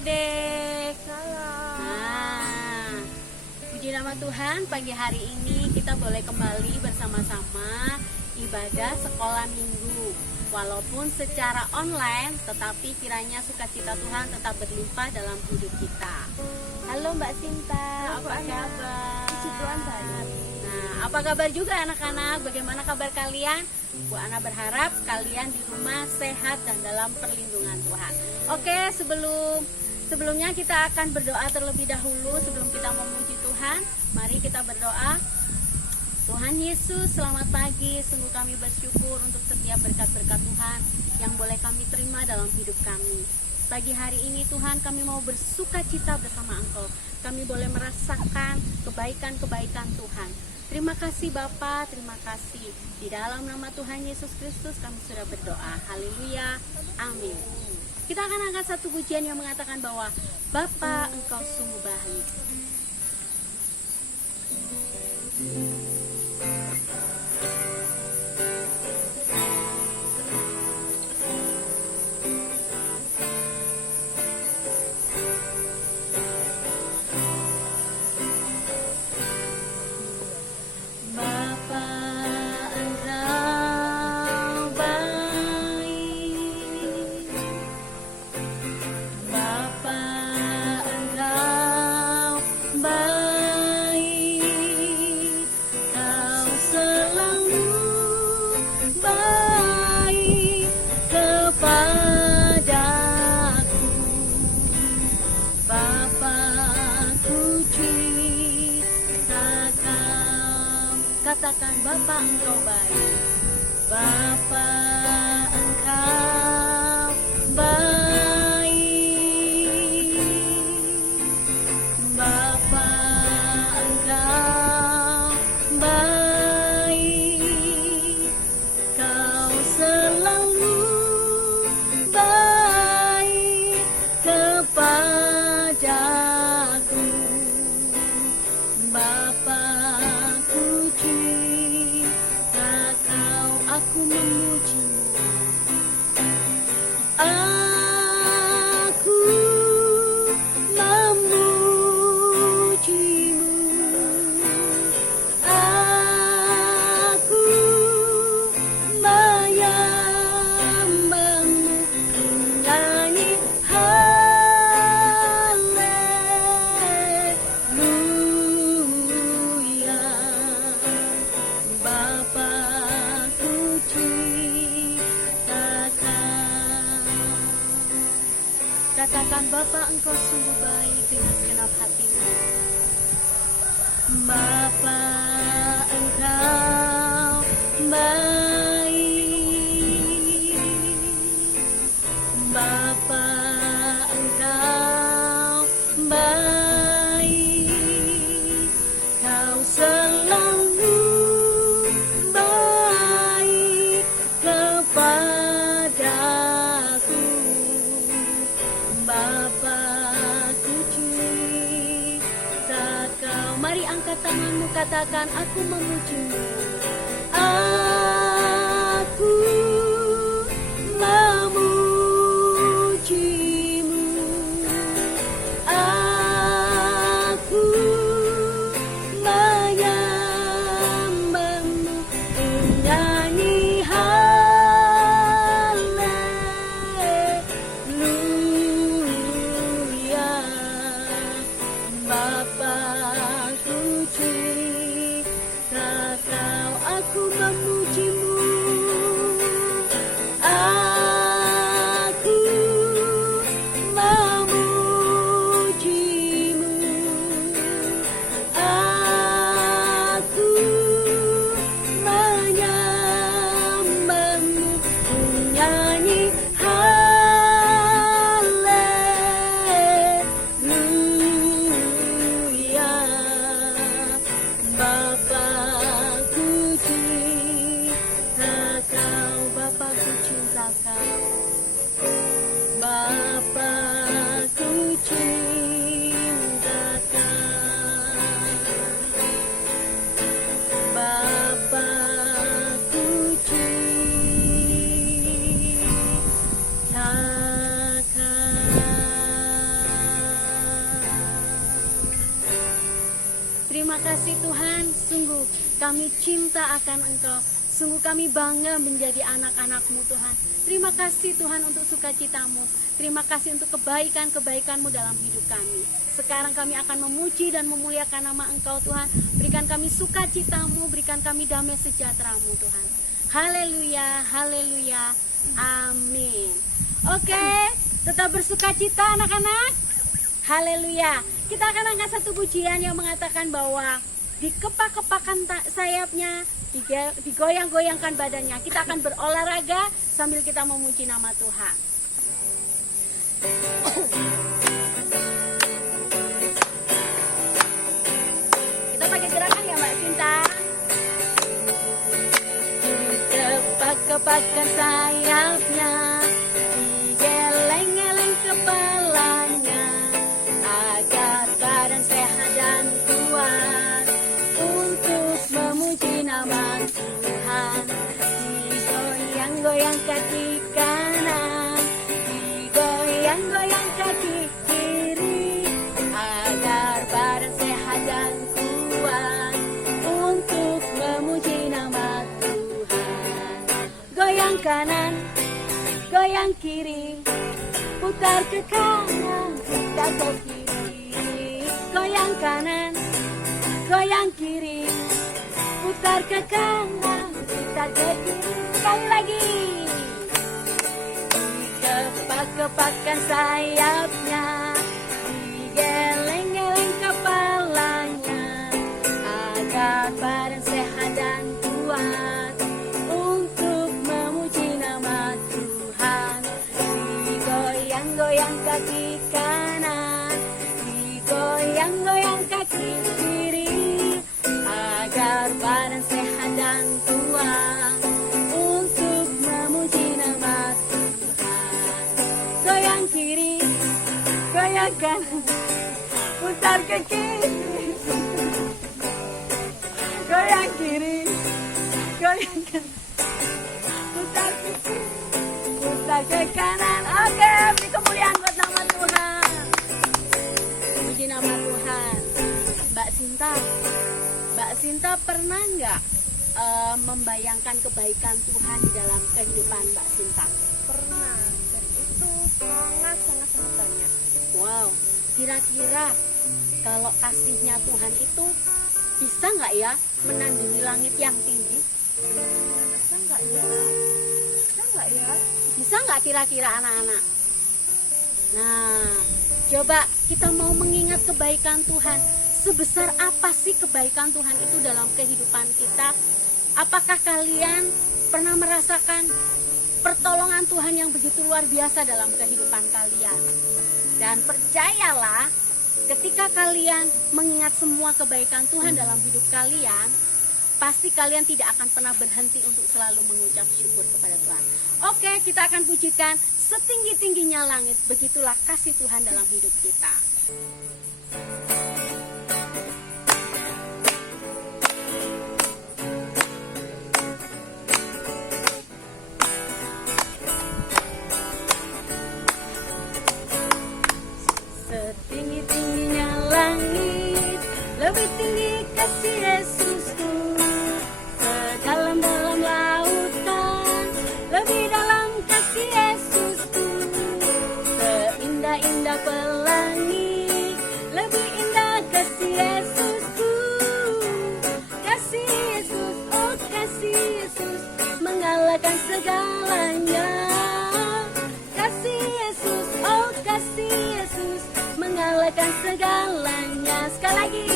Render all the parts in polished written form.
adik-adik. Salam. Nah, puji nama Tuhan, pagi hari ini kita boleh kembali bersama-sama ibadah sekolah minggu. Walaupun secara online, tetapi kiranya sukacita Tuhan tetap berlimpah dalam hidup kita. Halo Mbak Sinta, apa kabar? Puji Tuhan baik. Nah, apa kabar juga anak-anak? Bagaimana kabar kalian? Bu Ana berharap kalian di rumah sehat dan dalam perlindungan Tuhan. Oke, sebelumnya kita akan berdoa terlebih dahulu sebelum kita memuji Tuhan. Mari kita berdoa. Tuhan Yesus, selamat pagi. Sungguh kami bersyukur untuk setiap berkat-berkat Tuhan yang boleh kami terima dalam hidup kami. Pagi hari ini Tuhan, kami mau bersuka cita bersama Engkau. Kami boleh merasakan kebaikan-kebaikan Tuhan. Terima kasih Bapa, terima kasih. Di dalam nama Tuhan Yesus Kristus kami sudah berdoa. Haleluya, amin. Kita akan angkat satu pujian yang mengatakan bahwa Bapa, Engkau sungguh baik. Katakan Bapa, Engkau baik. Bapa, Engkau baik. Bapa, Engkau baik. Kau selalu baik kepadaku. Bapa, aku memuji-Mu. Aku memuji-Mu. Aku menyembah-Mu, menyanyi haleluya. Bapa, katakan Bapa, Engkau sungguh baik dengan segenap hati-Mu. Bapa, Engkau baik. Bapa, Engkau baik. Kau selalu baik kepadaku. Bapa, cinta Kau. Mari angkat tanganmu, katakan aku memuji-Mu. Aku memuji-Mu. Aku menyembah-Mu, menyanyi haleluya. Bapa-Ku cinta Kau, aku memuji-Mu. Aku memuji-Mu. Aku menyembah-Mu, menyanyi haleluya. Bapa-Ku cinta kasih Tuhan, sungguh kami cinta akan Engkau. Sungguh kami bangga menjadi anak-anak-Mu Tuhan. Terima kasih Tuhan untuk sukacita-Mu. Terima kasih untuk kebaikan-kebaikan-Mu dalam hidup kami. Sekarang kami akan memuji dan memuliakan nama Engkau Tuhan. Berikan kami sukacita-Mu, berikan kami damai sejahtera-Mu Tuhan. Haleluya, haleluya, amin. Oke, tetap bersukacita anak-anak. Haleluya. Kita akan angkat satu pujian yang mengatakan bahwa dikepak-kepakan sayapnya, digoyang-goyangkan badannya. Kita akan berolahraga sambil kita memuji nama Tuhan. Kita pakai gerakan ya Mbak Sinta. Dikepak-kepakan sayapnya, digeleng-geleng kepalanya, agar badan sehat dan kuat untuk memuji nama Tuhan. Digoyang-goyang kaki kanan, digoyang-goyang kaki kiri, agar badan sehat dan kuat untuk memuji nama Tuhan. Goyang kanan, goyang kiri, putar ke kanan, putar ke kiri. Goyang kanan, goyang kiri, putar ke kanan, putar ke kiri. Sekali lagi. Dikepak-kepakkan sayapnya, digeleng-geleng kepalanya, agar badan sehat dan kuat untuk memuji nama Tuhan. Digoyang-goyang kaki kanan, digoyang-goyang kaki kiri, agar badan sehat dan kuat untuk memuji nama Tuhan. Goyang kiri, goyang kanan, putar ke kiri. Goyang kiri, goyang kanan, putar ke kiri, putar ke kanan. Oke, beri kemuliaan buat nama Tuhan. Puji nama Tuhan. Mbak Sinta pernah nggak membayangkan kebaikan Tuhan di dalam kehidupan Mbak Sinta? Pernah, dan itu sangat banyak. Wow, kira-kira kalau kasihnya Tuhan itu bisa nggak ya menandingi langit yang tinggi? Bisa nggak ya? Bisa nggak ya? Bisa nggak kira-kira anak-anak? Nah, coba kita mau mengingat kebaikan Tuhan. Sebesar apa sih kebaikan Tuhan itu dalam kehidupan kita? Apakah kalian pernah merasakan pertolongan Tuhan yang begitu luar biasa dalam kehidupan kalian? Dan percayalah, ketika kalian mengingat semua kebaikan Tuhan dalam hidup kalian, pasti kalian tidak akan pernah berhenti untuk selalu mengucap syukur kepada Tuhan. Oke, kita akan pujikan setinggi-tingginya langit. Begitulah kasih Tuhan dalam hidup kita. Setinggi-tingginya langit, lebih tinggi kasih Yesusku. Sedalam-dalam lautan, lebih dalam kasih Yesusku. Seindah-indah pelangi, lebih indah kasih Yesusku. Kasih Yesus, oh kasih Yesus, mengalahkan segalanya. Kasih Yesus, oh kasih Yesus, mengalahkan segalanya. Sekali lagi.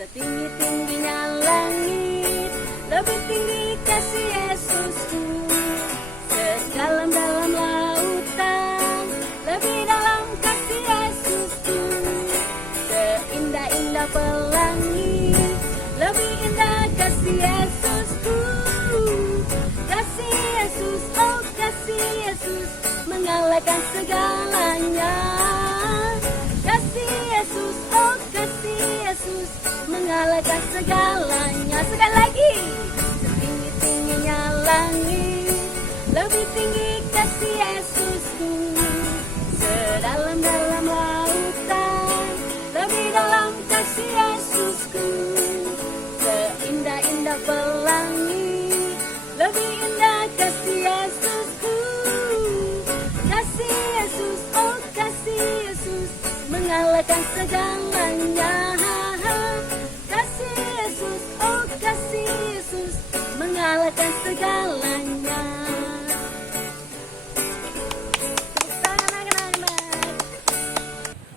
Setinggi-tingginya langit, lebih tinggi kasih Yesusku. Sedalam-dalam lautan, lebih dalam kasih Yesusku. Seindah-indah pelangi, lebih indah kasih Yesusku. Kasih Yesus, oh kasih Yesus, mengalahkan segalanya. Kasih Yesus, oh kasih Yesus, mengalahkan segalanya. Sekali lagi. Setinggi-tingginya langit, lebih tinggi kasih Yesusku. Sedalam-dalam lautan, lebih dalam kasih Yesusku. dan segalanya.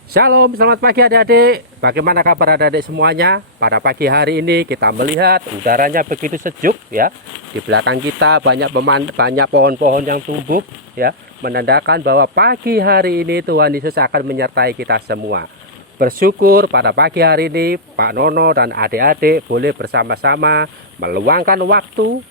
Shalom, selamat pagi adik-adik. Bagaimana kabar adik-adik semuanya? Pada pagi hari ini kita melihat udaranya begitu sejuk ya. Di belakang kita banyak pohon-pohon yang tumbuh ya, menandakan bahwa pagi hari ini Tuhan Yesus akan menyertai kita semua. Bersyukur pada pagi hari ini Pak Nono dan adik-adik boleh bersama-sama meluangkan waktu,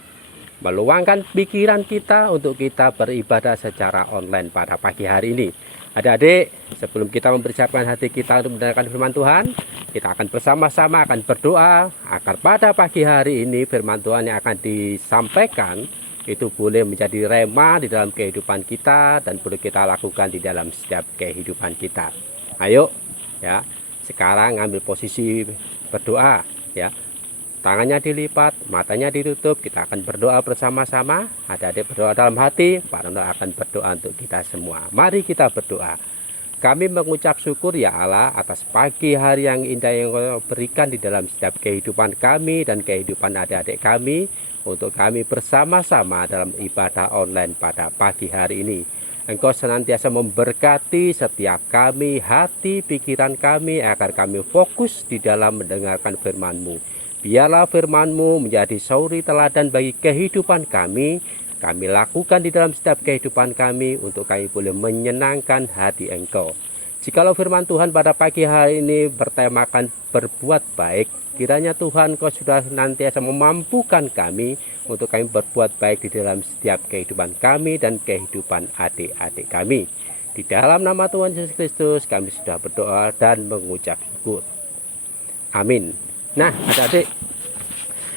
meluangkan pikiran kita untuk kita beribadah secara online pada pagi hari ini. Adik-adik, sebelum kita mempersiapkan hati kita untuk mendengarkan firman Tuhan, kita akan bersama-sama akan berdoa agar pada pagi hari ini firman Tuhan yang akan disampaikan itu boleh menjadi rema di dalam kehidupan kita dan boleh kita lakukan di dalam setiap kehidupan kita. Ayo ya, sekarang ambil posisi berdoa ya. Tangannya dilipat, matanya ditutup, kita akan berdoa bersama-sama. Adik-adik berdoa dalam hati, Pak Nono akan berdoa untuk kita semua. Mari kita berdoa. Kami mengucap syukur ya Allah atas pagi hari yang indah yang Engkau berikan di dalam setiap kehidupan kami dan kehidupan adik-adik kami. Untuk kami bersama-sama dalam ibadah online pada pagi hari ini. Engkau senantiasa memberkati setiap kami, hati, pikiran kami agar kami fokus di dalam mendengarkan firman-Mu. Biarlah firman-Mu menjadi suri teladan bagi kehidupan kami. Kami lakukan di dalam setiap kehidupan kami untuk kami boleh menyenangkan hati Engkau. Jikalau firman Tuhan pada pagi hari ini bertemakan berbuat baik, kiranya Tuhan Kau sudah nantiasa memampukan kami untuk kami berbuat baik di dalam setiap kehidupan kami dan kehidupan adik-adik kami. Di dalam nama Tuhan Yesus Kristus kami sudah berdoa dan mengucap syukur. Amin. Nah, adik-adik,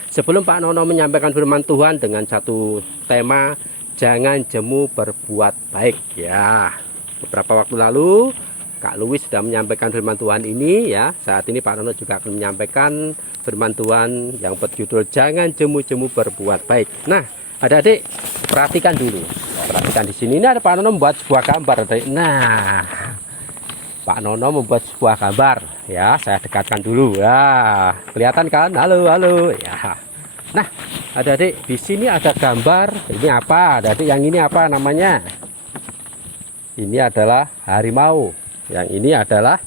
sebelum Pak Nono menyampaikan firman Tuhan dengan satu tema, jangan jemu berbuat baik ya. Beberapa waktu lalu Kak Louis sudah menyampaikan firman Tuhan ini ya. Saat ini Pak Nono juga akan menyampaikan firman Tuhan yang berjudul jangan jemu-jemu berbuat baik. Nah, adik-adik, perhatikan dulu. Perhatikan di sini, ini ada Pak Nono membuat sebuah gambar, adik. Nah, Pak Nono membuat sebuah gambar ya, saya dekatkan dulu ya. Kelihatan kan? Halo, halo ya. Nah, adik-adik, di sini ada gambar. Ini apa? Adik-adik, yang ini apa namanya? Ini adalah harimau. Yang ini adalah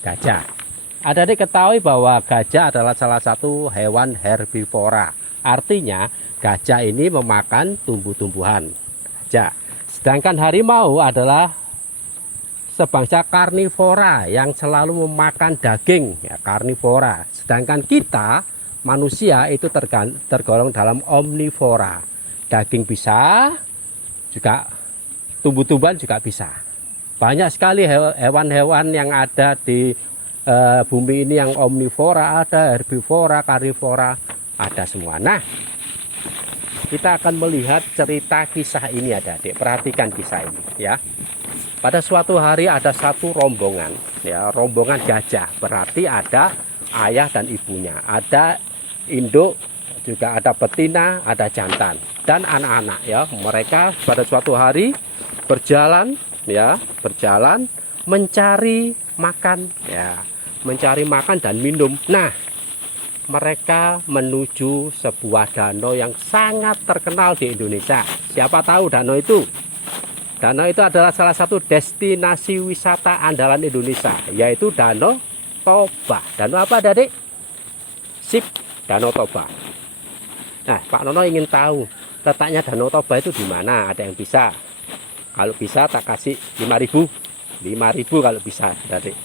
gajah. Adik-adik ketahui bahwa gajah adalah salah satu hewan herbivora. Artinya, gajah ini memakan tumbuh-tumbuhan. Gajah. Sedangkan harimau adalah sebangsa karnivora yang selalu memakan daging ya, karnivora. Sedangkan kita manusia itu tergolong dalam omnivora. Daging bisa, juga tumbuh-tumbuhan juga bisa. Banyak sekali hewan-hewan yang ada di bumi ini yang omnivora, ada herbivora, karnivora, ada semua. Nah, kita akan melihat cerita kisah ini adik-adik. Perhatikan kisah ini ya. Pada suatu hari ada satu rombongan, ya, rombongan gajah. Berarti ada ayah dan ibunya, ada induk, juga ada betina, ada jantan, dan anak-anak. Ya, mereka pada suatu hari berjalan, ya, berjalan mencari makan, ya, mencari makan dan minum. Nah, mereka menuju sebuah danau yang sangat terkenal di Indonesia. Siapa tahu danau itu? Danau itu adalah salah satu destinasi wisata andalan Indonesia, yaitu Danau Toba. Danau apa, adik? Sip, Danau Toba. Nah, Pak Nono ingin tahu letaknya Danau Toba itu di mana? Ada yang bisa? Kalau bisa tak kasih 5.000. 5.000 kalau bisa, adik.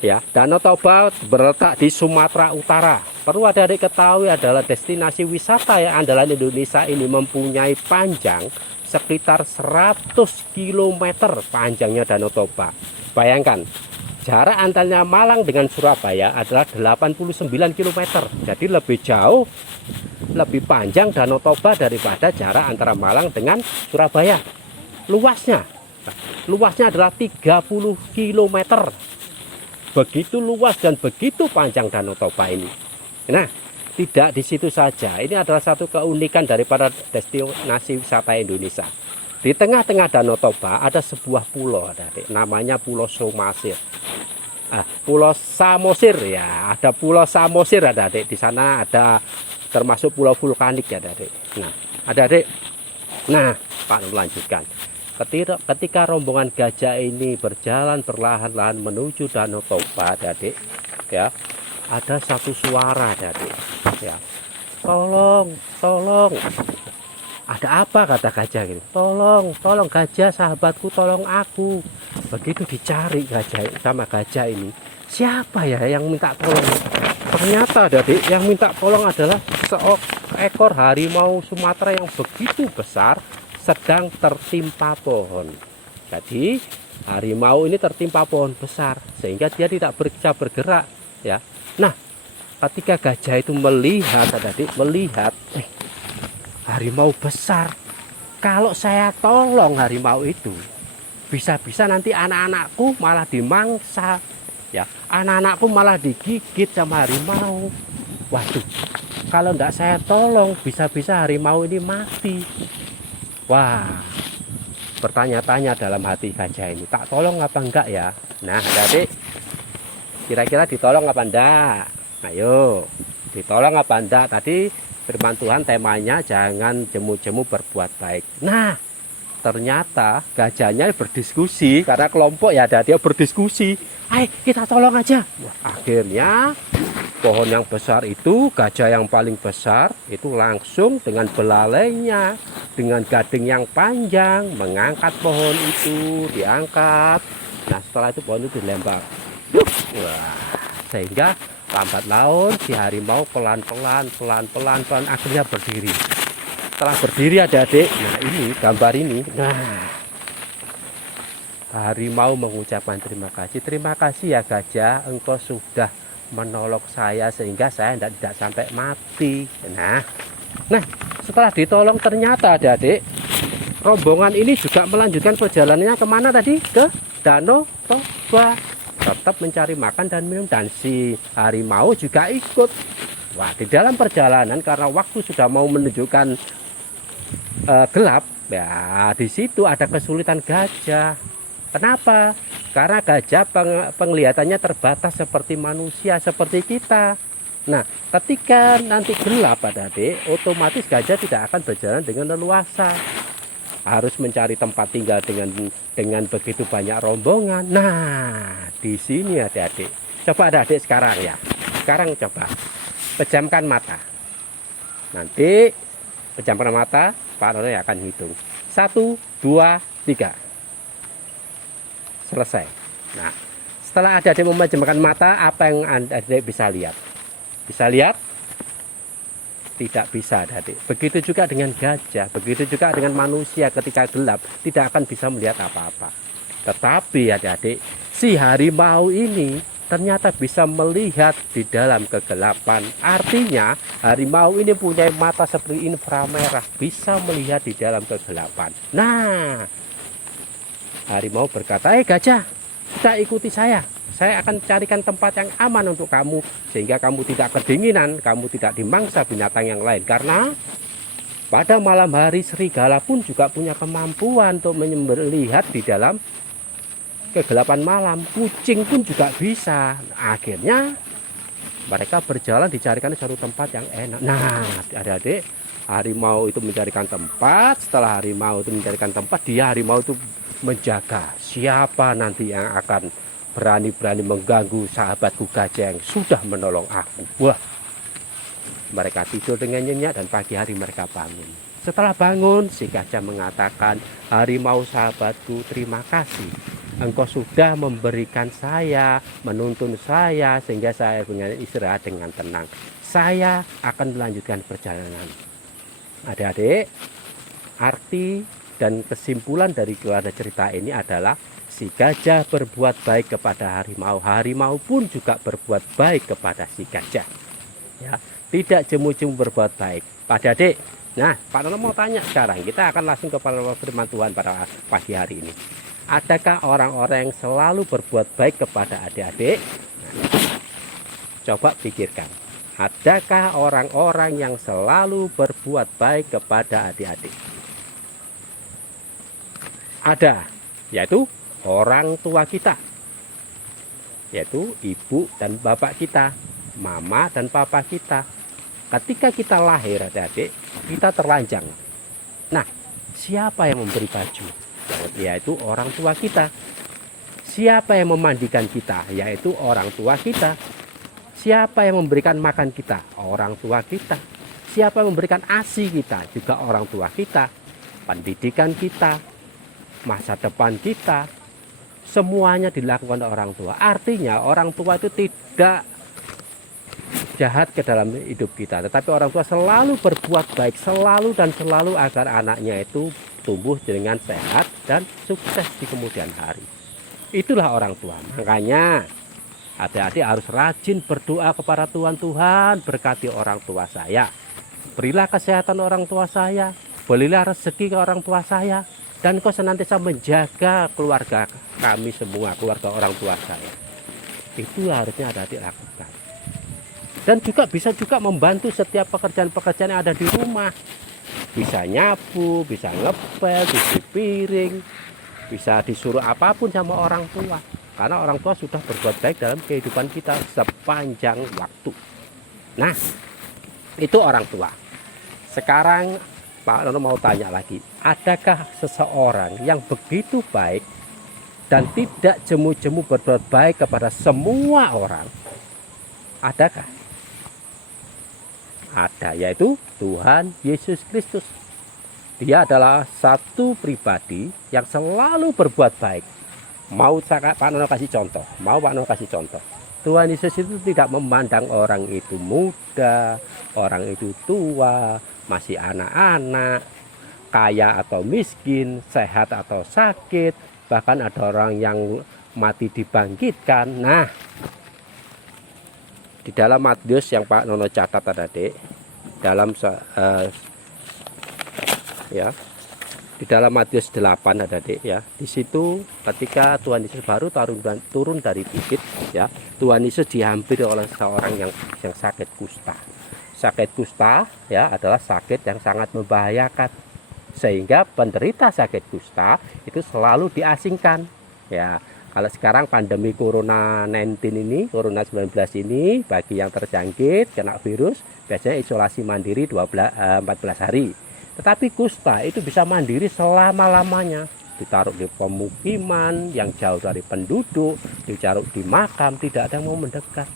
Ya, Danau Toba berletak di Sumatera Utara. Perlu adik-adik ketahui adalah destinasi wisata yang andalan Indonesia ini mempunyai panjang sekitar 100 km panjangnya Danau Toba. Bayangkan, jarak antaranya Malang dengan Surabaya adalah 89 km. Jadi lebih jauh, lebih panjang Danau Toba daripada jarak antara Malang dengan Surabaya. Luasnya adalah 30 km. Begitu luas dan begitu panjang Danau Toba ini. Nah, tidak di situ saja. Ini adalah satu keunikan daripada destinasi wisata Indonesia. Di tengah-tengah Danau Toba ada sebuah pulau, adik, namanya Pulau Samosir. Pulau Samosir ya, ada Pulau Samosir, adik. Di sana ada termasuk pulau vulkanik ya adik-adik. Nah, adik-adik, nah Pak Nur lanjutkan. Ketika rombongan gajah ini berjalan perlahan-lahan menuju Danau Toba, adik-adik, ya, ada satu suara, adik-adik, ya, tolong, tolong. Ada apa, kata gajah gitu? Tolong, tolong gajah sahabatku, tolong aku. Begitu dicari gajah sama gajah ini, siapa ya yang minta tolong? Ternyata adik yang minta tolong adalah seekor harimau Sumatera yang begitu besar sedang tertimpa pohon. Jadi harimau ini tertimpa pohon besar sehingga dia tidak bisa bergerak, ya. Nah, ketika gajah itu melihat adik melihat harimau besar, kalau saya tolong harimau itu, bisa-bisa nanti anak-anakku malah dimangsa, ya, anak-anakku malah digigit sama harimau. Waduh, kalau tidak saya tolong, bisa-bisa harimau ini mati. Wah, bertanya-tanya dalam hati gajah ini, tak tolong apa enggak ya? Nah, adik, kira-kira ditolong apa enggak? Ayo, ditolong apa enggak? Tadi firman Tuhan temanya jangan jemu-jemu berbuat baik. Nah, ternyata gajahnya berdiskusi, karena kelompok ya, ada dia berdiskusi. Ayo kita tolong aja. Wah, akhirnya pohon yang besar itu, gajah yang paling besar itu langsung dengan belalainya, dengan gading yang panjang mengangkat pohon itu, diangkat. Nah, setelah itu pohon itu dilempar. Wah, sehingga lambat laun si harimau pelan-pelan akhirnya berdiri. Setelah berdiri adik-adik, nah ini gambar ini, nah harimau mengucapkan terima kasih. Terima kasih ya gajah, engkau sudah menolong saya sehingga saya tidak sampai mati. Nah setelah ditolong ternyata adik-adik, rombongan ini juga melanjutkan perjalanannya kemana tadi? Ke Danau Toba. Tetap mencari makan dan minum, dan si harimau juga ikut. Wah, di dalam perjalanan karena waktu sudah mau menunjukkan gelap, ya di situ ada kesulitan gajah. Kenapa? Karena gajah penglihatannya terbatas seperti manusia, seperti kita. Nah, ketika nanti gelap adik, otomatis gajah tidak akan berjalan dengan leluasa. Harus mencari tempat tinggal dengan begitu banyak rombongan. Nah, di sini adik-adik. Coba adik-adik sekarang ya. Sekarang coba pejamkan mata. Nanti pejamkan mata, Pak Nono akan hitung. 1, 2, 3. Selesai. Nah, setelah adik-adik memejamkan mata, apa yang adik-adik bisa lihat? Bisa lihat? Tidak bisa adik. Begitu juga dengan gajah, begitu juga dengan manusia ketika gelap, tidak akan bisa melihat apa-apa. Tetapi adik-adik, si harimau ini ternyata bisa melihat di dalam kegelapan. Artinya harimau ini punya mata seperti inframerah, bisa melihat di dalam kegelapan. Nah, harimau berkata, gajah, kita ikuti saya akan carikan tempat yang aman untuk kamu, sehingga kamu tidak kedinginan, kamu tidak dimangsa binatang yang lain. Karena pada malam hari serigala pun juga punya kemampuan untuk melihat di dalam kegelapan malam. Kucing pun juga bisa. Akhirnya mereka berjalan dicarikan satu tempat yang enak. Nah, adik-adik, harimau itu mencarikan tempat. Setelah harimau itu mencarikan tempat, harimau itu menjaga siapa nanti yang akan berani-berani mengganggu sahabatku gajah yang sudah menolong aku. Wah, mereka tidur dengan nyenyak dan pagi hari mereka bangun. Setelah bangun, si gajah mengatakan, harimau sahabatku, terima kasih. Engkau sudah memberikan saya, menuntun saya, sehingga saya punya istirahat dengan tenang. Saya akan melanjutkan perjalanan. Adik-adik, arti dan kesimpulan dari keluarga cerita ini adalah si gajah berbuat baik kepada harimau, harimau pun juga berbuat baik kepada si gajah. Ya, tidak jemu-jemu berbuat baik. Pak adik, nah Pak Nono mau tanya sekarang, kita akan langsung kepada firman Tuhan pada pagi hari ini. Adakah orang-orang yang selalu berbuat baik kepada adik-adik? Nah, coba pikirkan. Adakah orang-orang yang selalu berbuat baik kepada adik-adik? Ada, yaitu orang tua kita, yaitu ibu dan bapak kita, mama dan papa kita. ketika kita lahir adik-adik, kita terlanjang. Nah, siapa yang memberi baju? Yaitu orang tua kita. Siapa yang memandikan kita? Yaitu orang tua kita. Siapa yang memberikan makan kita? Orang tua kita. Siapa yang memberikan ASI kita? Juga orang tua kita. Pendidikan kita, masa depan kita, semuanya dilakukan orang tua. Artinya orang tua itu tidak jahat ke dalam hidup kita, tetapi orang tua selalu berbuat baik, selalu dan selalu agar anaknya itu tumbuh dengan sehat dan sukses di kemudian hari. Itulah orang tua. Makanya adik-adik harus rajin berdoa kepada Tuhan. Tuhan, berkati orang tua saya, berilah kesehatan orang tua saya, berilah rezeki ke orang tua saya, dan Kau senantiasa menjaga keluarga kami semua, keluarga orang tua saya. Itu harusnya adik-adik lakukan. Dan juga bisa juga membantu setiap pekerjaan-pekerjaan yang ada di rumah. Bisa nyapu, bisa ngepel, cuci piring, bisa disuruh apapun sama orang tua. Karena orang tua sudah berbuat baik dalam kehidupan kita sepanjang waktu. Nah, itu orang tua. Sekarang Pak Nono mau tanya lagi, adakah seseorang yang begitu baik dan tidak jemu-jemu berbuat baik kepada semua orang? Adakah? Ada, yaitu Tuhan Yesus Kristus. Dia adalah satu pribadi yang selalu berbuat baik. Mau Pak Nono kasih contoh? Mau Pak Nono kasih contoh? Tuhan Yesus itu tidak memandang orang itu muda, orang itu tua, masih anak-anak, kaya atau miskin, sehat atau sakit, bahkan ada orang yang mati dibangkitkan. Nah, di dalam Matius yang Pak Nono catat adik, dalam di dalam Matius 8 adik ya, di situ ketika Tuhan Yesus baru turun dari bukit ya, Tuhan Yesus dihampiri oleh seorang yang sakit kusta. Sakit kusta ya adalah sakit yang sangat membahayakan, sehingga penderita sakit kusta itu selalu diasingkan ya. Kalau sekarang pandemi Corona 19 ini, bagi yang terjangkit kena virus biasanya isolasi mandiri 14 hari. Tetapi kusta itu bisa mandiri selama-lamanya, ditaruh di pemukiman yang jauh dari penduduk, ditaruh di makam, tidak ada yang mau mendekat.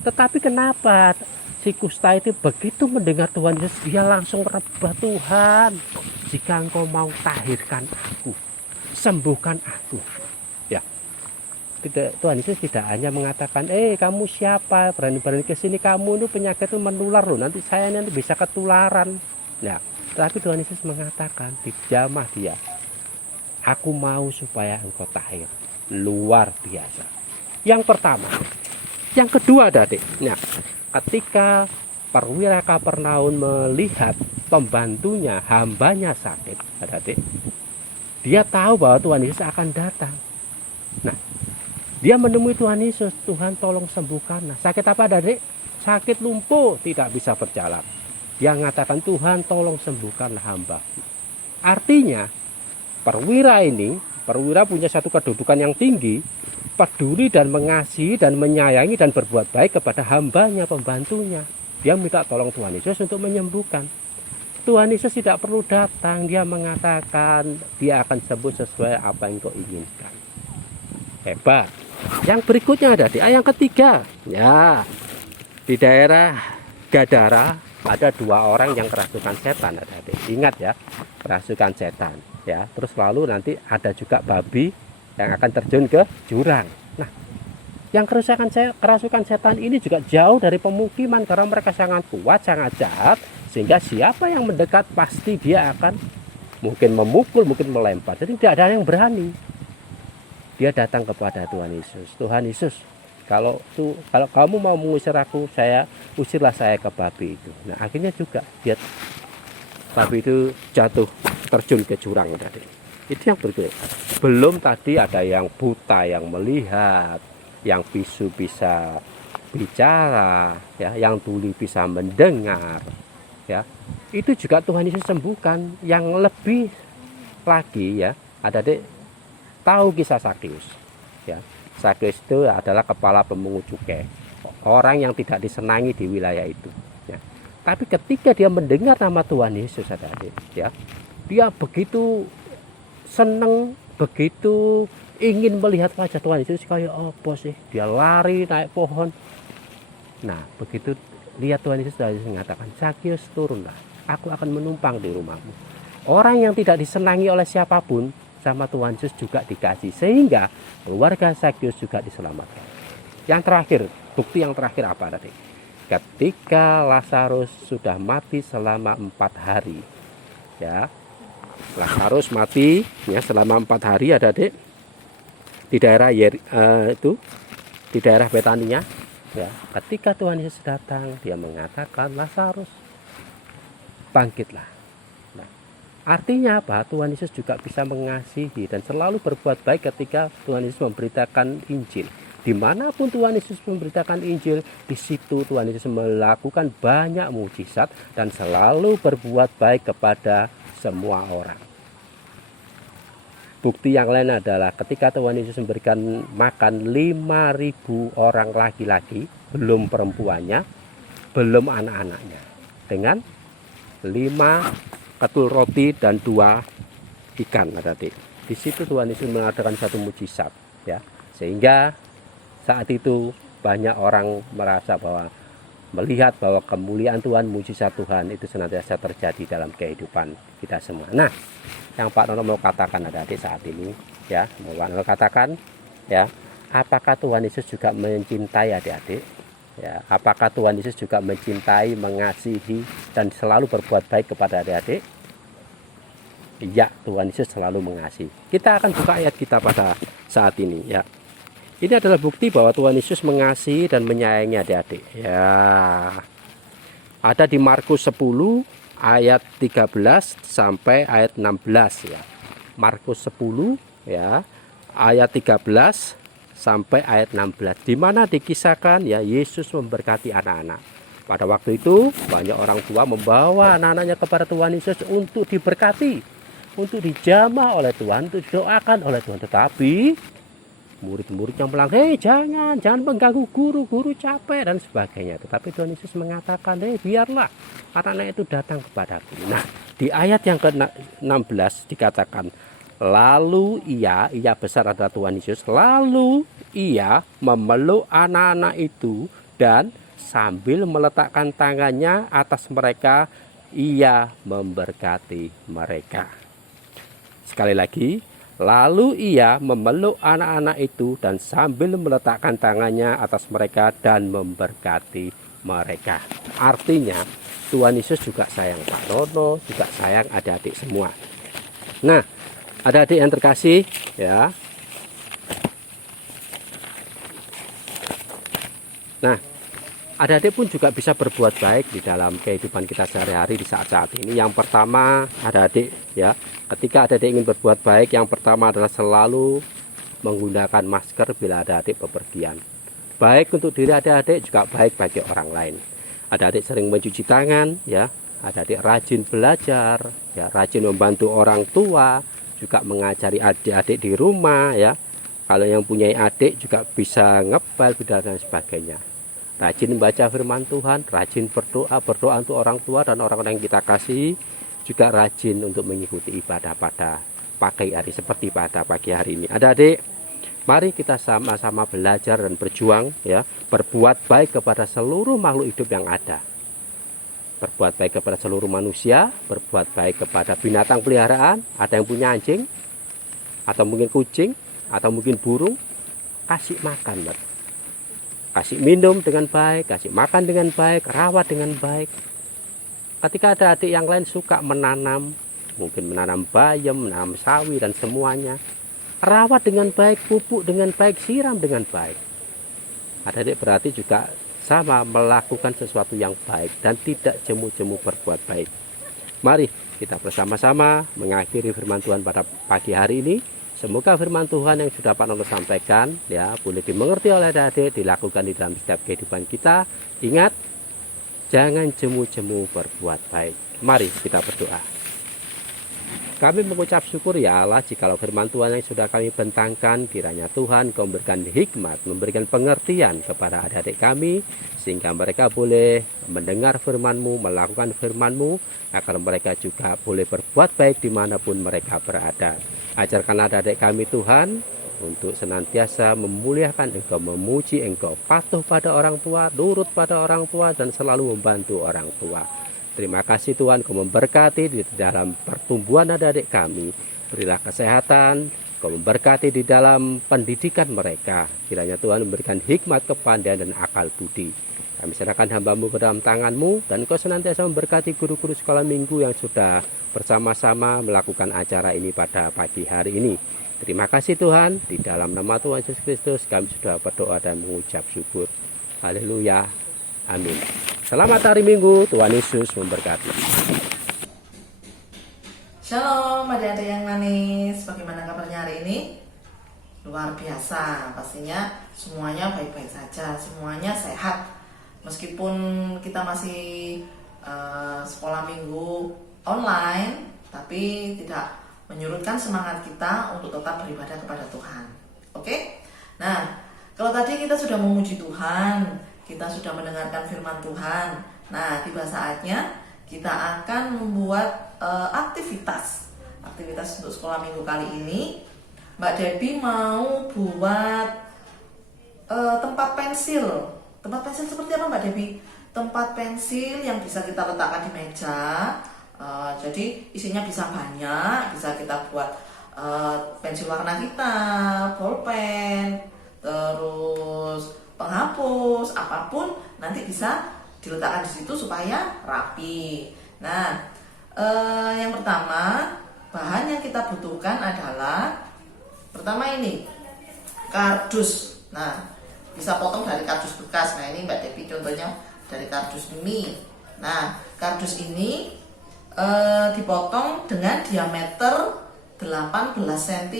Tetapi kenapa si kusta itu begitu mendengar Tuhan Yesus, dia langsung rebah, Tuhan, jika Engkau mau tahirkan aku, sembuhkan aku. Ya, Tuhan Yesus tidak hanya mengatakan, kamu siapa, berani-berani ke sini, kamu itu penyakit itu menular loh, nanti saya nanti bisa ketularan. Nah, tapi Tuhan Yesus mengatakan, dijamah dia, aku mau supaya engkau tahir. Luar biasa. Yang pertama. Yang kedua adik, nah, ketika perwira Kapernaum melihat pembantunya, hambanya sakit adik, dia tahu bahwa Tuhan Yesus akan datang. Nah, dia menemui Tuhan Yesus, Tuhan tolong sembuhkan. Nah, sakit apa adik? Sakit lumpuh, tidak bisa berjalan. Dia mengatakan, Tuhan tolong sembuhkan hamba. Artinya perwira punya satu kedudukan yang tinggi, peduli dan mengasihi dan menyayangi dan berbuat baik kepada hambanya, pembantunya. Dia minta tolong Tuhan Yesus untuk menyembuhkan. Tuhan Yesus tidak perlu datang, dia mengatakan dia akan sembuh sesuai apa yang kau inginkan. Hebat. Yang berikutnya ada yang ketiga ya, di daerah Gadara ada dua orang yang kerasukan setan adik. Ingat ya, kerasukan setan ya. Terus lalu nanti ada juga babi yang akan terjun ke jurang. Nah, yang kerasukan setan ini juga jauh dari pemukiman karena mereka sangat kuat, sangat jahat, sehingga siapa yang mendekat pasti dia akan mungkin memukul, mungkin melempar. Jadi tidak ada yang berani. Dia datang kepada Tuhan Yesus. Tuhan Yesus, kalau kamu mau mengusir aku, usirlah saya ke babi itu. Nah, akhirnya juga dia babi itu jatuh, terjun ke jurang tadi. Itu yang berikutnya. Belum tadi ada yang buta yang melihat, yang bisu bisa bicara, ya, yang tuli bisa mendengar, ya. Itu juga Tuhan Yesus sembuhkan. Yang lebih lagi ya, tahu kisah Sakeus, ya. Sakeus itu adalah kepala pemungut cukai, orang yang tidak disenangi di wilayah itu. Ya. Tapi ketika dia mendengar nama Tuhan Yesus, adik-adik, ya, dia begitu senang, begitu ingin melihat wajah Tuhan Yesus. Kayak apa sih? Dia lari naik pohon. Nah, begitu lihat Tuhan Yesus, mengatakan, Zakius, turunlah, aku akan menumpang di rumahmu. Orang yang tidak disenangi oleh siapapun, sama Tuhan Yesus juga dikasih, sehingga keluarga Zakius juga diselamatkan. Yang terakhir, bukti yang terakhir apa tadi? Ketika Lazarus sudah mati selama 4 hari, ya, Lazarus mati ya selama 4 hari, adik-adik, di daerah di daerah Betania, ya. Ketika Tuhan Yesus datang, dia mengatakan, Lazarus, bangkitlah. Nah, artinya apa? Tuhan Yesus juga bisa mengasihi dan selalu berbuat baik ketika Tuhan Yesus memberitakan Injil. Dimanapun Tuhan Yesus memberitakan Injil, di situ Tuhan Yesus melakukan banyak mujizat dan selalu berbuat baik kepada semua orang. Bukti yang lain adalah ketika Tuhan Yesus memberikan makan 5.000 orang laki-laki, belum perempuannya, belum anak-anaknya, dengan 5 ketul roti dan 2 ikan. Di situ Tuhan Yesus mengadakan satu mujizat, ya, sehingga saat itu banyak orang merasa bahwa melihat bahwa kemuliaan Tuhan, mujizat Tuhan itu senantiasa terjadi dalam kehidupan kita semua. Nah, yang Pak Nono mau katakan adik-adik saat ini, ya, mau Pak Nono katakan, ya, apakah Tuhan Yesus juga mencintai adik-adik? Ya, apakah Tuhan Yesus juga mencintai, mengasihi dan selalu berbuat baik kepada adik-adik? Ya, Tuhan Yesus selalu mengasihi. Kita akan buka ayat kita pada saat ini, ya. Ini adalah bukti bahwa Tuhan Yesus mengasihi dan menyayangi adik-adik. Ya. Ada di Markus 10 ayat 13 sampai ayat 16, ya. Markus 10 ya, ayat 13 sampai ayat 16, di mana dikisahkan ya Yesus memberkati anak-anak. Pada waktu itu banyak orang tua membawa anak-anaknya kepada Tuhan Yesus untuk diberkati, untuk dijamah oleh Tuhan, untuk didoakan oleh Tuhan. Tetapi murid-muridnya bilang, jangan mengganggu guru capek dan sebagainya. Tetapi Tuhan Yesus mengatakan, biarlah anak-anak itu datang kepadaku. Nah, di ayat yang ke-16 dikatakan, lalu ia besar adalah Tuhan Yesus, lalu ia memeluk anak-anak itu dan sambil meletakkan tangannya atas mereka, ia memberkati mereka. Sekali lagi, lalu ia memeluk anak-anak itu dan sambil meletakkan tangannya atas mereka dan memberkati mereka. Artinya Tuhan Yesus juga sayang Pak Nono, juga sayang adik-adik semua. Nah, adik-adik yang terkasih, ya. Nah, adik-adik pun juga bisa berbuat baik di dalam kehidupan kita sehari-hari di saat-saat ini. Yang pertama, adik-adik, ya, ketika adik-adik ingin berbuat baik, yang pertama adalah selalu menggunakan masker bila adik-adik bepergian. Baik untuk diri adik-adik, juga baik bagi orang lain. Adik-adik sering mencuci tangan, ya. Adik-adik rajin belajar, ya, rajin membantu orang tua, juga mengajari adik-adik di rumah, ya. Kalau yang punya adik juga bisa ngepel, dan sebagainya. Rajin membaca firman Tuhan, rajin berdoa untuk orang tua dan orang-orang yang kita kasihi, juga rajin untuk mengikuti ibadah pada pagi hari seperti pada pagi hari ini. Adik-adik, mari kita sama-sama belajar dan berjuang, ya, berbuat baik kepada seluruh makhluk hidup yang ada. Berbuat baik kepada seluruh manusia, berbuat baik kepada binatang peliharaan, ada yang punya anjing, atau mungkin kucing, atau mungkin burung, kasih makan, kasih minum dengan baik, kasih makan dengan baik, rawat dengan baik. Ketika ada adik yang lain suka menanam, mungkin menanam bayam, menanam sawi dan semuanya, rawat dengan baik, pupuk dengan baik, siram dengan baik. Adik-adik berarti juga sama melakukan sesuatu yang baik dan tidak jemu-jemu berbuat baik. Mari kita bersama-sama mengakhiri firman Tuhan pada pagi hari ini. Semoga firman Tuhan yang sudah Pak Nono sampaikan, ya, boleh dimengerti oleh adik-adik, dilakukan di dalam setiap kehidupan kita. Ingat, jangan jemu-jemu berbuat baik. Mari kita berdoa. Kami mengucap syukur ya Allah jikalau firman Tuhan yang sudah kami bentangkan, kiranya Tuhan Kau memberikan hikmat, memberikan pengertian kepada adik-adik kami, sehingga mereka boleh mendengar firman-Mu, melakukan firman-Mu, agar mereka juga boleh berbuat baik dimanapun mereka berada. Ajarkan adik-adik kami Tuhan, untuk senantiasa memuliakan Engkau, memuji Engkau, patuh pada orang tua, nurut pada orang tua, dan selalu membantu orang tua. Terima kasih Tuhan, Kau memberkati di dalam pertumbuhan adik-adik kami. Berilah kesehatan, Kau memberkati di dalam pendidikan mereka. Kiranya Tuhan memberikan hikmat, kepandaian, dan akal budi. Kami serahkan hamba-Mu ke dalam tangan-Mu, dan Kau senantiasa memberkati guru-guru sekolah minggu yang sudah bersama-sama melakukan acara ini pada pagi hari ini. Terima kasih Tuhan, di dalam nama Tuhan Yesus Kristus kami sudah berdoa dan mengucap syukur. Haleluya. Amin. Selamat hari Minggu, Tuhan Yesus memberkati. Shalom adik-adik yang manis, bagaimana kabarnya hari ini? Luar biasa, pastinya semuanya baik-baik saja, semuanya sehat. Meskipun kita masih sekolah minggu online, tapi tidak menyurutkan semangat kita untuk tetap beribadah kepada Tuhan. Oke? Nah, kalau tadi kita sudah memuji Tuhan, kita sudah mendengarkan firman Tuhan. Nah, tiba saatnya kita akan membuat aktivitas untuk sekolah minggu kali ini. Mbak Debbie mau buat tempat pensil. Tempat pensil seperti apa Mbak Debbie? Tempat pensil yang bisa kita letakkan di meja. Jadi isinya bisa banyak, bisa kita buat pensil warna kita, bolpen, terus penghapus, apapun nanti bisa diletakkan di situ supaya rapi. Nah, yang pertama bahan yang kita butuhkan adalah pertama ini kardus. Nah, bisa potong dari kardus bekas. Nah, ini Mbak Devi contohnya dari kardus ini. Nah, kardus ini dipotong dengan diameter 18 cm.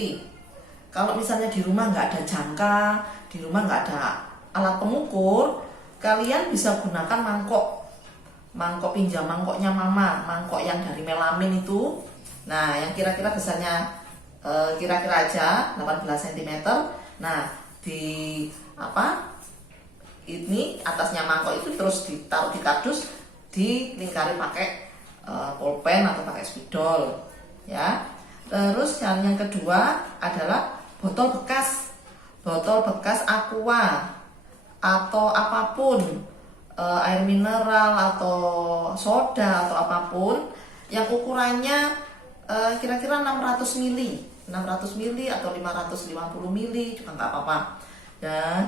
Kalau misalnya di rumah nggak ada jangka, di rumah nggak ada alat pengukur, kalian bisa gunakan mangkok pinjam, mangkoknya mama, mangkok yang dari melamin itu. Nah, yang kira-kira besarnya kira-kira aja 18 cm. Nah, ini atasnya mangkok itu terus ditaruh di kardus, dilingkari pakai pulpen atau pakai spidol, ya. Terus yang kedua adalah botol bekas aqua atau apapun, air mineral atau soda atau apapun yang ukurannya kira-kira 600 ml atau 550 ml juga nggak apa-apa ya.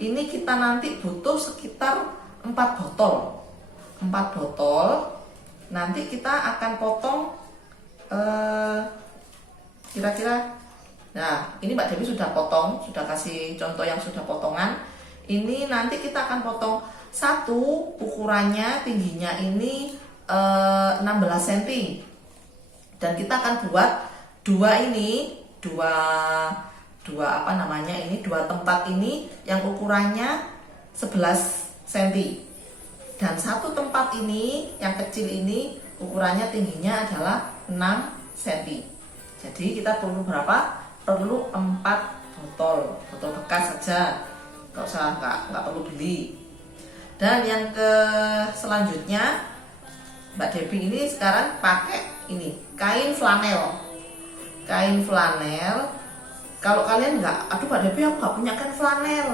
Ini kita nanti butuh sekitar 4 botol. Nanti kita akan potong kira-kira. Nah, ini Mbak Dewi sudah potong, sudah kasih contoh yang sudah potongan. Ini nanti kita akan potong satu, ukurannya tingginya ini 16 cm. Dan kita akan buat dua tempat ini yang ukurannya 11 cm. Dan satu tempat ini yang kecil ini ukurannya tingginya adalah 6 cm. Jadi kita perlu berapa? Perlu 4 botol bekas saja, nggak perlu beli. Dan yang selanjutnya Mbak Debbie ini sekarang pakai ini kain flanel. Kalau kalian aduh Mbak Debbie aku nggak punya kain flanel,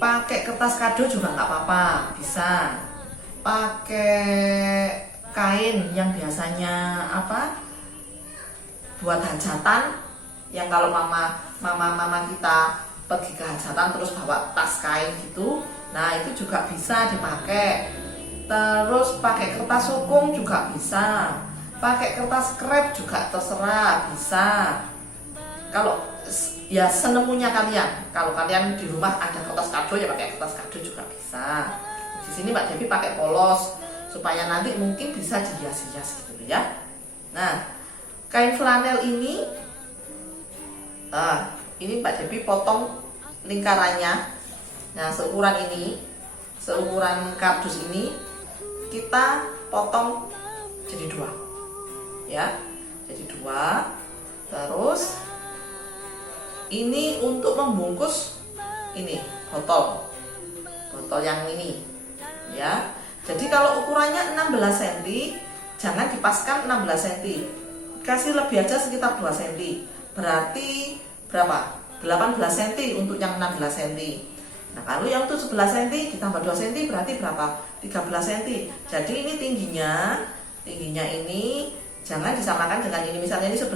pakai kertas kado juga nggak apa-apa, bisa pakai kain yang biasanya buat hajatan, yang kalau mama kita pergi ke hajatan terus bawa tas kain gitu. Nah, itu juga bisa dipakai. Terus pakai kertas sukung juga bisa, pakai kertas krep juga terserah, bisa. Kalau ya senemunya kalian. Kalau kalian di rumah ada kertas kado ya pakai kertas kado juga bisa. Di sini Mbak Devi pakai polos supaya nanti mungkin bisa dihias-hias gitu ya. Nah, kain flanel ini Mbak Devi potong lingkarannya. Nah, seukuran kardus ini kita potong jadi 2. ya. Jadi 2. Terus ini untuk membungkus ini botol yang ini, ya. Jadi kalau ukurannya 16 cm, jangan dipaskan 16 cm, kasih lebih aja sekitar 2 cm. Berarti berapa? 18 cm untuk yang 16 cm. Nah kalau yang itu 11 cm ditambah 2 cm berarti berapa? 13 cm. Jadi ini tingginya ini jangan disamakan dengan ini. Misalnya ini 11,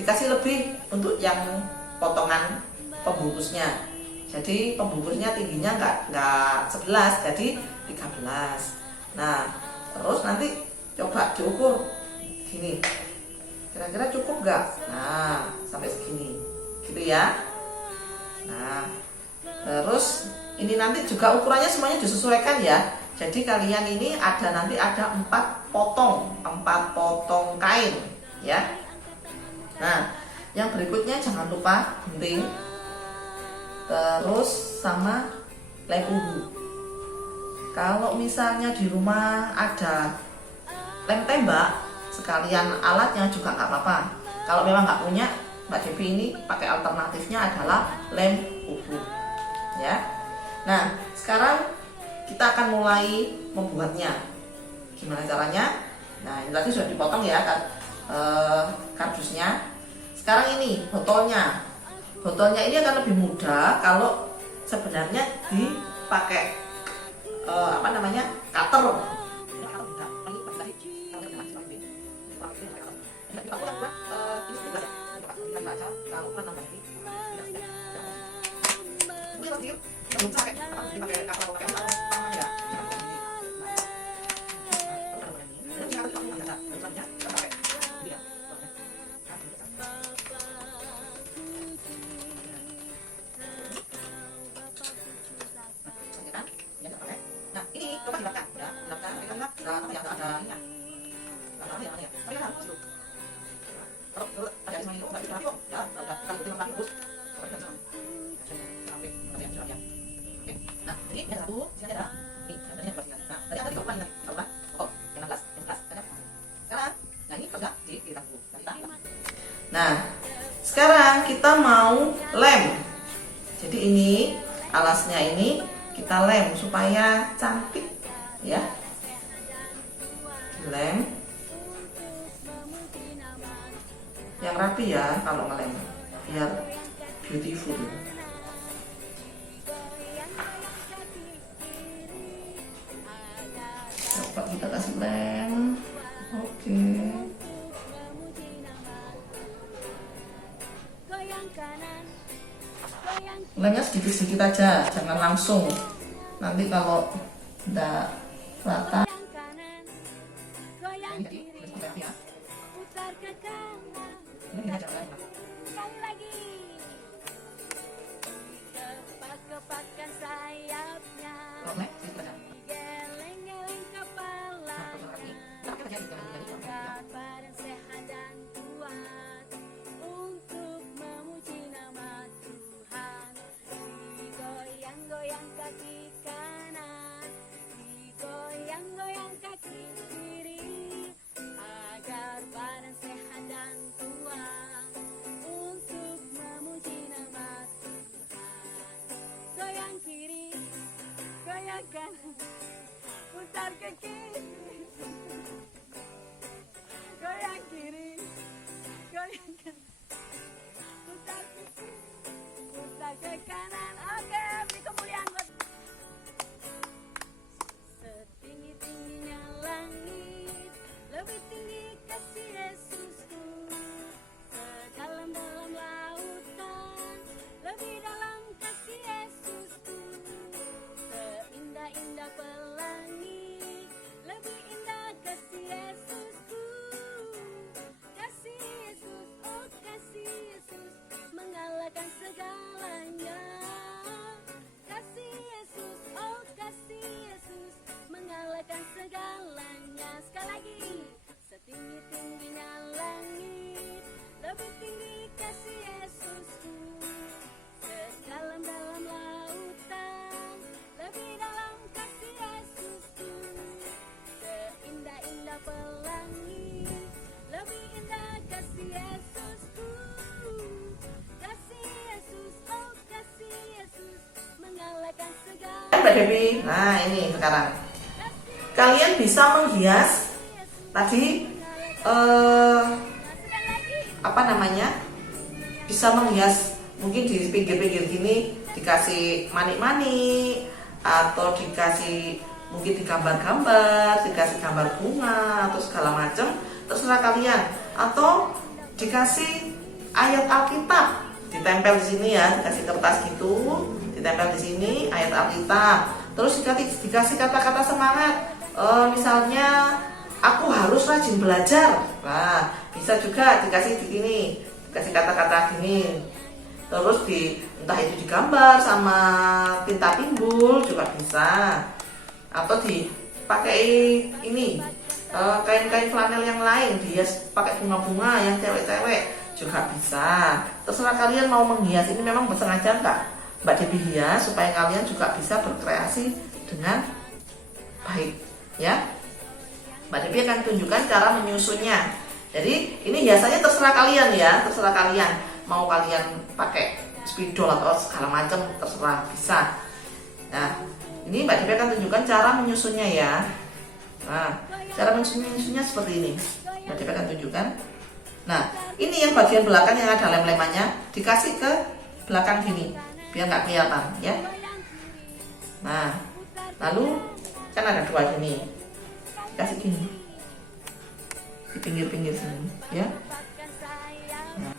dikasih lebih untuk yang potongan pembungkusnya. Jadi pembungkusnya tingginya enggak 11, jadi 13. Nah, terus nanti coba diukur gini. Kira-kira cukup enggak? Nah, sampai segini. Gitu ya. Nah, terus ini nanti juga ukurannya semuanya disesuaikan ya. Jadi kalian ini nanti ada 4 potong kain ya. Nah, yang berikutnya jangan lupa gunting, terus sama lem uhu. Kalau misalnya di rumah ada lem tembak, sekalian alatnya juga nggak apa-apa. Kalau memang nggak punya, Mbak Devi ini pakai alternatifnya adalah lem uhu ya. Nah, sekarang kita akan mulai membuatnya. Gimana caranya? Nah, ini tadi sudah dipotong ya kardusnya. Sekarang ini botolnya. Botolnya ini akan lebih mudah kalau sebenarnya dipakai cutter. Nah, sekarang kita mau lem. Jadi ini alasnya ini kita lem supaya cantik ya. Lem yang rapi ya kalau ngelem, biar beautiful. Coba kita kasih lem. Oke. Lemnya sedikit-sedikit aja, jangan langsung. Nanti kalau udah rata. Putar ke kiri, goyang kiri, goyang kanan, putar ke kiri, putar ke kanan. Oke, beri kemuliaan buat setinggi-tingginya langit, lebih tinggi kasih Yesusku, sedalam-dalam lautan, lebih dalam kasih Yesusku, seindah-indah pelangi, lebih indah kasih Yesusku, kasih Yesus, oh kasih Yesus, mengalahkan segalanya, kasih Yesus, oh kasih Yesus, mengalahkan segalanya. Sekali lagi, setinggi-tingginya Mbak Devi. Nah, ini sekarang kalian bisa menghias tadi apa namanya? Bisa menghias mungkin di pinggir-pinggir gini dikasih manik-manik atau dikasih mungkin digambar-gambar, dikasih gambar bunga atau segala macam, terserah kalian. Atau dikasih ayat Alkitab ditempel di sini ya, dikasih kertas gitu, ditempel di sini ayat Alkitab. Terus dikasih kata-kata semangat. Misalnya aku harus rajin belajar. Nah, bisa juga dikasih di sini, dikasih kata-kata gini. Terus entah itu digambar sama tinta timbul juga bisa. Atau dipakai ini kain-kain flanel yang lain, dihias pakai bunga-bunga yang cewek-cewek juga bisa. Terserah kalian mau menghias. Ini memang bersengaja Mbak Devi hias supaya kalian juga bisa berkreasi dengan baik ya. Mbak Devi akan tunjukkan cara menyusunnya. Jadi ini hiasannya terserah kalian ya, terserah kalian mau kalian pakai spidol atau segala macam, terserah bisa. Nah, ini Mbak Devi akan tunjukkan cara menyusunnya ya. Nah, cara menyusunnya seperti ini. Mbak Devi akan tunjukkan. Nah, ini yang bagian belakang yang ada lem-lemannya dikasih ke belakang sini biar nggak kelihatan ya. Nah, lalu kan ada dua gini, dikasih gini di pinggir-pinggir sini ya. Nah.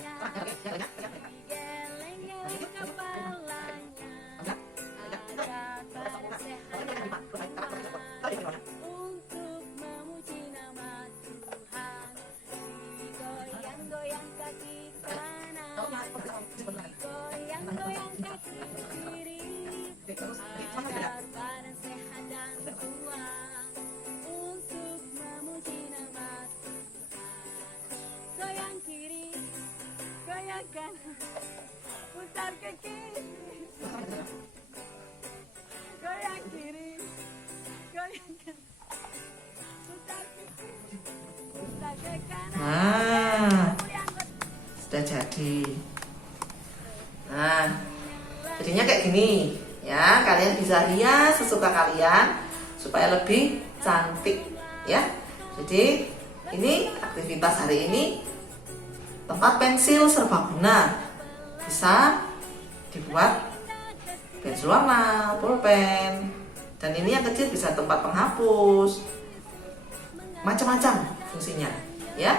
Putar ke kiri, goyang kiri, goyang kanan, putar ke kiri, putar ke kanan. Nah, sudah jadi. Nah, jadinya kayak gini ya. Kalian bisa hias sesuka kalian supaya lebih cantik ya. Jadi ini aktivitas hari ini, tempat pensil serbaguna bisa dibuat pensil warna, pulpen, dan ini yang kecil bisa tempat penghapus, macam-macam fungsinya ya.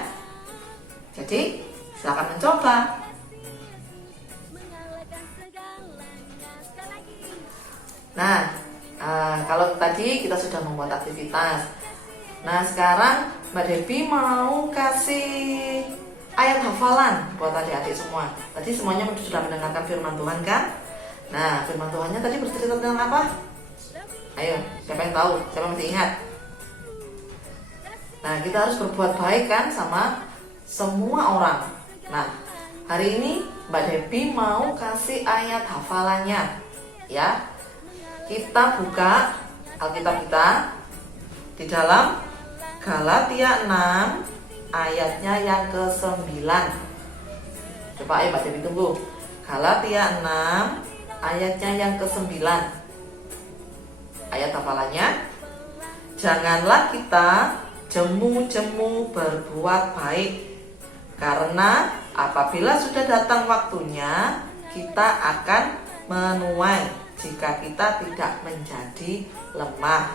Jadi silakan mencoba. Nah, kalau tadi kita sudah membuat aktivitas. Nah, sekarang Mbak Devi mau kasih ayat hafalan buat adik-adik semua. Tadi semuanya sudah mendengarkan firman Tuhan kan? Nah, firman Tuhannya tadi bercerita tentang apa? Ayo, siapa yang tahu? Siapa masih ingat? Nah, kita harus berbuat baik kan sama semua orang. Nah, hari ini Mbak Devi mau kasih ayat hafalannya ya. Kita buka Alkitab kita di dalam Galatia 6 ayatnya yang ke-9. Coba ayo Mbak Devi tunggu. Galatia 6 ayatnya yang ke-9. Ayat hafalannya, janganlah kita jemu-jemu berbuat baik, karena apabila sudah datang waktunya kita akan menuai jika kita tidak menjadi lemah.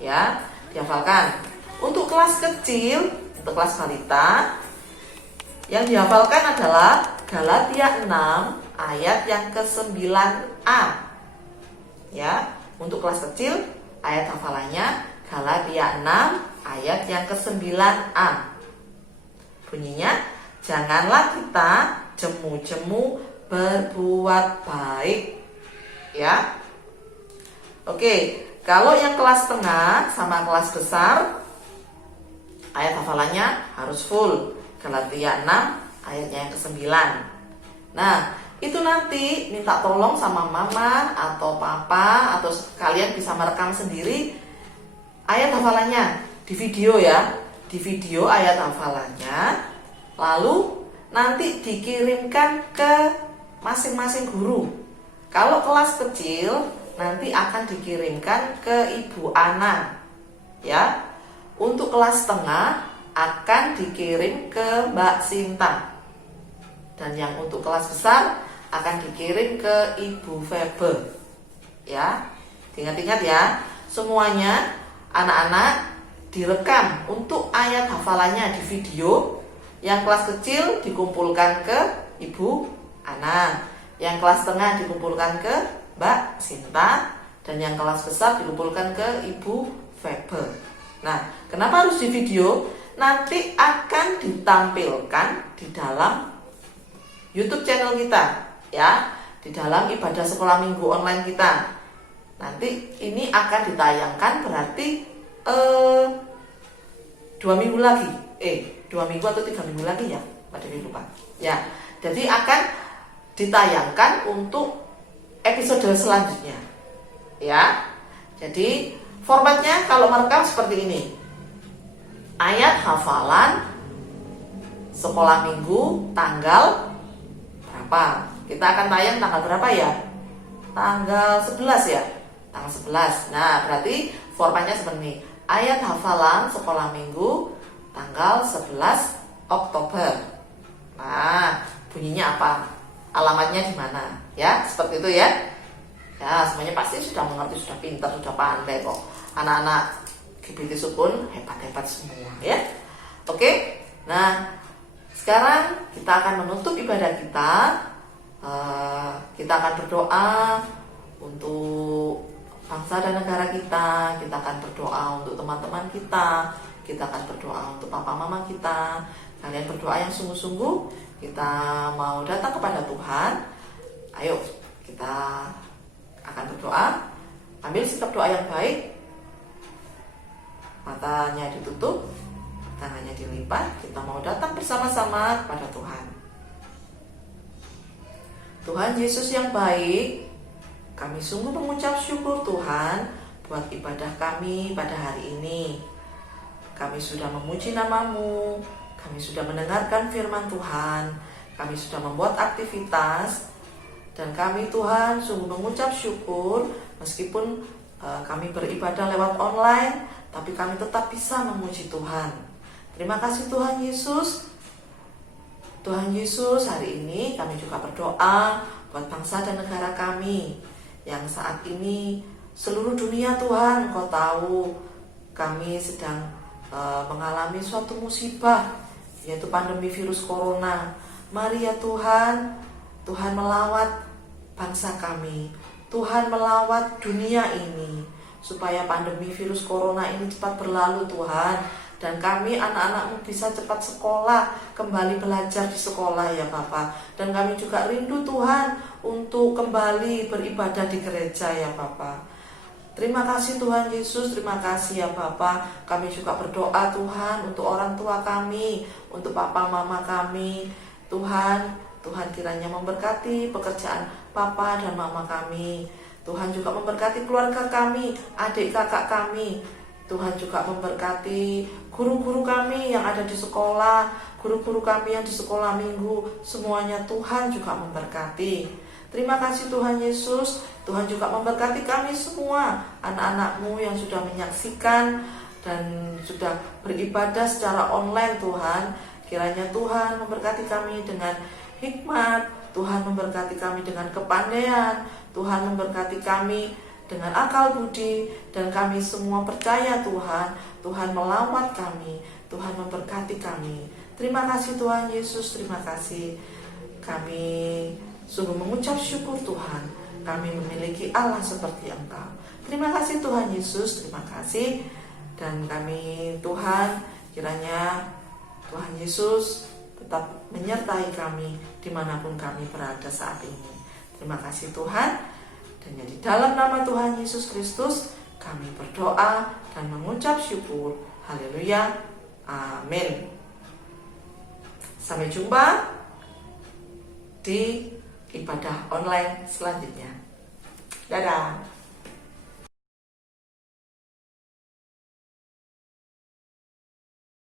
Ya, dihafalkan. Untuk kelas kecil, untuk kelas balita, yang dihafalkan adalah Galatia 6 ayat yang ke-9a. Ya, untuk kelas kecil ayat hafalannya Galatia 6 ayat yang ke-9a. Bunyinya, janganlah kita jemu-jemu berbuat baik. Ya. Oke, kalau yang kelas tengah sama kelas besar, ayat hafalannya harus full. Galatia 6 ayatnya yang ke-9. Nah, itu nanti minta tolong sama mama atau papa, atau kalian bisa merekam sendiri ayat hafalannya di video ya. Di video ayat hafalannya, lalu nanti dikirimkan ke masing-masing guru. Kalau kelas kecil nanti akan dikirimkan ke Ibu Ana. Ya. Untuk kelas tengah akan dikirim ke Mbak Sinta. Dan yang untuk kelas besar akan dikirim ke Ibu Febe. Ya. Ingat-ingat ya, semuanya anak-anak direkam untuk ayat hafalannya di video. Yang kelas kecil dikumpulkan ke Ibu Ana, yang kelas tengah dikumpulkan ke Mbak Sinta, dan yang kelas besar dikumpulkan ke Ibu Febe. Nah, kenapa harus di video? Nanti akan ditampilkan di dalam YouTube channel kita, ya, di dalam ibadah sekolah minggu online kita. Nanti ini akan ditayangkan berarti 2 minggu lagi, 2 minggu atau 3 minggu lagi ya, Pak Dewi lupa. Ya, jadi akan ditayangkan untuk episode selanjutnya. Ya, jadi formatnya kalau merekam seperti ini. Ayat hafalan sekolah minggu tanggal berapa? Kita akan tayang tanggal berapa ya? Tanggal 11 ya. Tanggal 11. Nah, berarti formatnya seperti ini. Ayat hafalan sekolah minggu tanggal 11 Oktober. Nah, bunyinya apa? Alamatnya di mana? Ya, seperti itu ya. Ya, semuanya pasti sudah mengerti, sudah pintar, sudah pandai kok. Anak-anak GBT Sukun hebat-hebat semua ya. Oke. Nah, sekarang kita akan menutup ibadah kita. Kita akan berdoa untuk bangsa dan negara kita. Kita akan berdoa untuk teman-teman kita. Kita akan berdoa untuk papa mama kita. Kalian berdoa yang sungguh-sungguh. Kita mau datang kepada Tuhan. Ayo kita akan berdoa. Ambil sikap doa yang baik. Matanya ditutup, tangannya dilipat. Kita mau datang bersama-sama kepada Tuhan. Tuhan Yesus yang baik, kami sungguh mengucap syukur Tuhan buat ibadah kami pada hari ini. Kami sudah memuji nama-Mu, kami sudah mendengarkan firman Tuhan, kami sudah membuat aktivitas, dan kami Tuhan sungguh mengucap syukur meskipun kami beribadah lewat online, tapi kami tetap bisa memuji Tuhan. Terima kasih Tuhan Yesus. Tuhan Yesus, hari ini kami juga berdoa buat bangsa dan negara kami yang saat ini seluruh dunia Tuhan, Engkau tahu kami sedang mengalami suatu musibah, yaitu pandemi virus corona. Mari ya Tuhan, Tuhan melawat bangsa kami, Tuhan melawat dunia ini, supaya pandemi virus corona ini cepat berlalu Tuhan. Dan kami anak-anak-Mu bisa cepat sekolah, kembali belajar di sekolah ya Bapa. Dan kami juga rindu Tuhan untuk kembali beribadah di gereja ya Bapa. Terima kasih Tuhan Yesus, terima kasih ya Bapa. Kami juga berdoa Tuhan untuk orang tua kami, untuk papa mama kami. Tuhan kiranya memberkati pekerjaan papa dan mama kami. Tuhan juga memberkati keluarga kami, adik kakak kami. Tuhan juga memberkati guru-guru kami yang ada di sekolah, guru-guru kami yang di sekolah minggu. Semuanya Tuhan juga memberkati. Terima kasih Tuhan Yesus. Tuhan juga memberkati kami semua, anak-anak-Mu yang sudah menyaksikan dan sudah beribadah secara online Tuhan. Kiranya Tuhan memberkati kami dengan hikmat, Tuhan memberkati kami dengan kepandaian, Tuhan memberkati kami dengan akal budi, dan kami semua percaya Tuhan melawat kami, Tuhan memberkati kami. Terima kasih Tuhan Yesus, terima kasih. Kami sungguh mengucap syukur Tuhan, kami memiliki Allah seperti Engkau. Terima kasih Tuhan Yesus, terima kasih. Dan kami Tuhan, kiranya Tuhan Yesus tetap menyertai kami dimanapun kami berada saat ini. Terima kasih Tuhan. Dan di dalam nama Tuhan Yesus Kristus kami berdoa dan mengucap syukur. Haleluya. Amin. Sampai jumpa di ibadah online selanjutnya. Dadah.